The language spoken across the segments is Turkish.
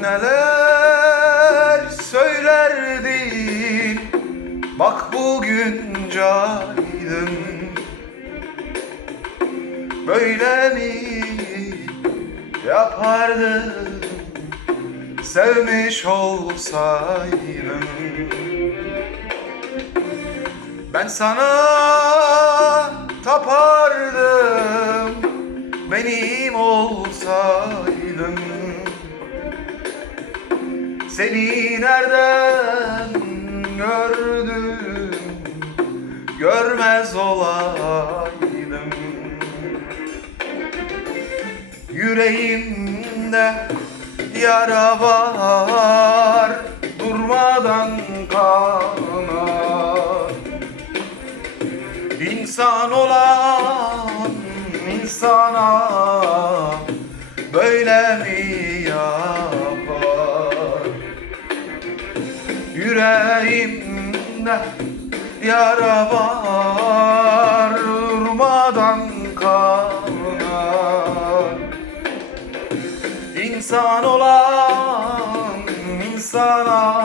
Neler söylerdin? Bak bugün caydın. Böyle mi yapardın? Sevmiş olsaydın. Ben sana tapardım. Benim olsaydın Seni nereden gördüm? Görmez olaydım. Yüreğimde yara var Durmadan kanar İnsan olan insana Böyle mi yapar Yüreğimde yara var Durmadan kanar. İnsan olan insana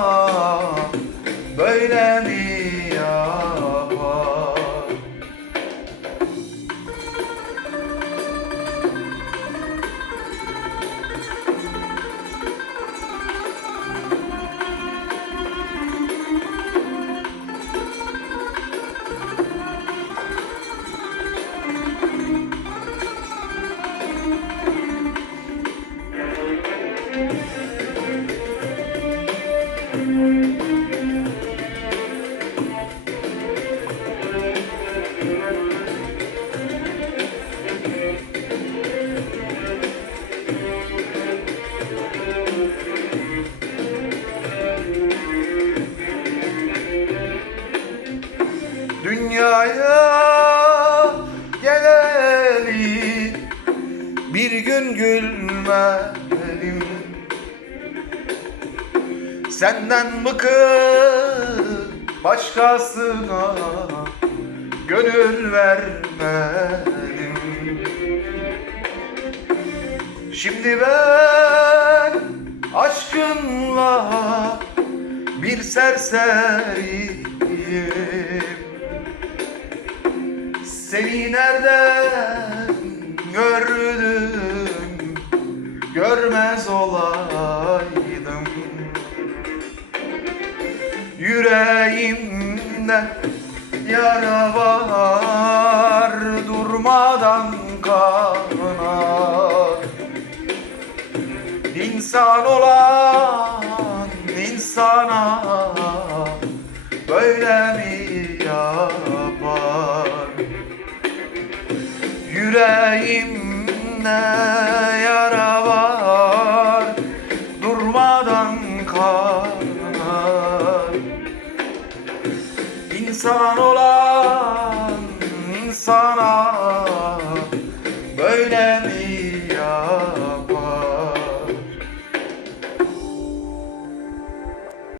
Dünyaya geleli bir gün gülmedim Senden bıkıp başkasına gönül vermedim. Şimdi ben aşkınla bir serseriyim. Seni nereden gördüm Görmez olaydım Yüreğimde yara var Durmadan kanar İnsan olan insana Böyle mi yapar? Yüreğimde yara var Durmadan kanar İnsan olan insana